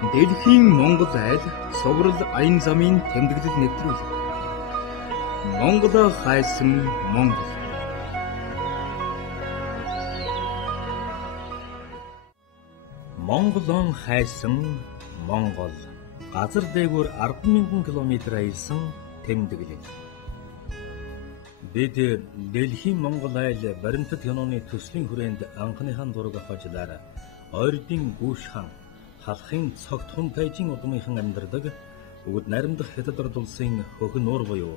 Дэлхийн Монгол айл соврал аян замын тэмдэглэл нэвтрүүлэг. Монголоо хайсан Монгол. Монголон хайсан Монгол. Газар дээгүүр 10,000 км аялсан тэмдэглэл. Бид Дэлхийн Монгол айл баримтат киноны төслийн хүрээнд анхныхаа зураг авахжлаар ойрдын гүүш хан халахын цогт хум тайжин удмынхан амьдардаг бүгд наримдах хятад ард улсын хөхн нуур буюу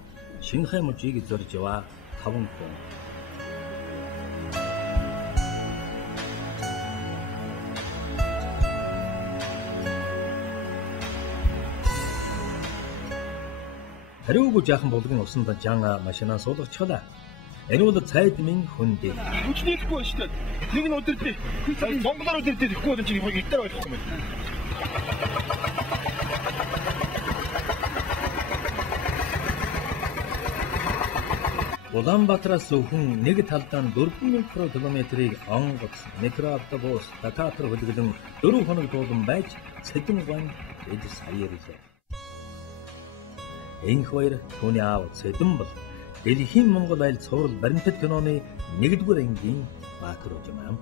Шинхай мужийг зорж яваа 5 хүн. Хариугүй жаахан булгын усан данжаан машинаа суулгачихлаа. Энэ бол цайдмын хүндээ. Хүчлээхгүй ба шүү дээ. Нэг нь өдөртэй. Монголоор өдөртэй ихгүй бол чи гитар ойлгох юм байна. Улаанбаатараас өвхөн нэг талдаа 4,000 км-ийг онгоц, микроавтобус, Дататар хөдөлгөлөн 4 хоног дуулан байж цэдэн гон эд саярлаа. Энэ хоёр түүний аав Цэдэн бол Дэлхийн Монгол айл цуврал баримтат киноны 1-р ангийн баатар юм аа.